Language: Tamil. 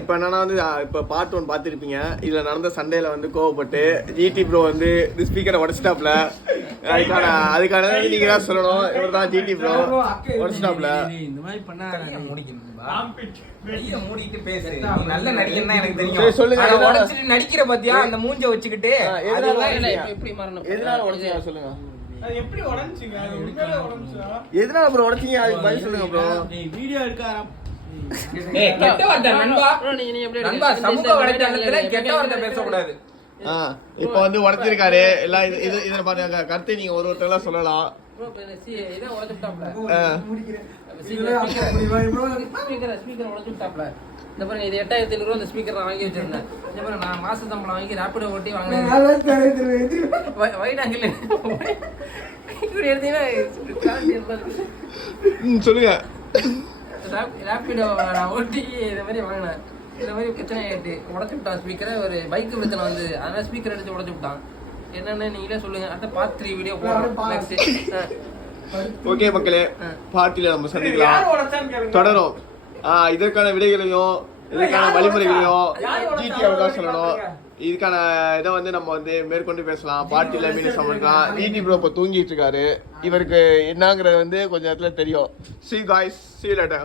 இப்ப என்னன்னா வந்து இப்ப பார்ட் 1 பாத்திருப்பீங்க. இதுல நடந்த சண்டையில வந்து கோவப்பட்டு ஜிடி ப்ரோ வந்து ஸ்பீக்கரை உடைச்சிட்டாப்ல. அதுக்கான நீங்க தான் சொல்லணும். இவர் தான் ஜிடி ப்ரோ உடைச்சிட்டாப்ல. இந்த மாதிரி பண்ணா நடிக்கிற பத்தியா அந்த மூஞ்ச வச்சுக்கிட்டு சொல்லுங்க. எதனால ப்ரோ உடைச்சீங்க? அதுக்கு பதில் சொல்லுங்க ப்ரோ. வீடியோ எடுக்க இப்ப வந்து உடைச்சிருக்காரு எல்லாம். இதுல பாருங்க கருத்தை நீங்க ஒருத்தர் சொல்லலாம். இந்த பாருங்க இது 8500 அந்த ஸ்பீக்கர் நான் வாங்கி வச்சிருந்தேன். இந்த பாருங்க நான் மாச சம்பளம் வாங்கி ராபிடோ ஓட்டி வாங்கினேன். வைட் ஆங்கிள் இப்படி எடுத்தீங்கன்னா சொல்லுங்க. ராபிடோ நான் ஓட்டி இந்த மாதிரி வாங்கினேன். இந்த மாதிரி பிரச்சனை ஆயிட்டு உடச்சு விட்டான் ஸ்பீக்கரை. ஒரு பைக் பிரச்சனை வந்து அதனால ஸ்பீக்கர் எடுத்து உடச்சு விட்டான். என்னன்னு நீங்களே சொல்லுங்க. அடுத்த பார்ட் 3 வீடியோ போடுறோம். ஓகே மக்களே, பார்ட்டில நம்ம சந்திக்கலாம். தொடரும். இதற்கான விடைகளையும் இதற்கான வழிமுறைகளையும் ஜிடி அவர் தான் சொல்லணும். இதுக்கான இதை வந்து நம்ம வந்து மேற்கொண்டு பேசலாம். பார்ட்டில மீன் சமைக்கலாம். ஜிடி ப்ரோ இப்போ தூங்கிட்டு இருக்காரு. இவருக்கு என்னங்கிறது வந்து கொஞ்சம் நேரத்துல தெரியும். See you guys, see you later.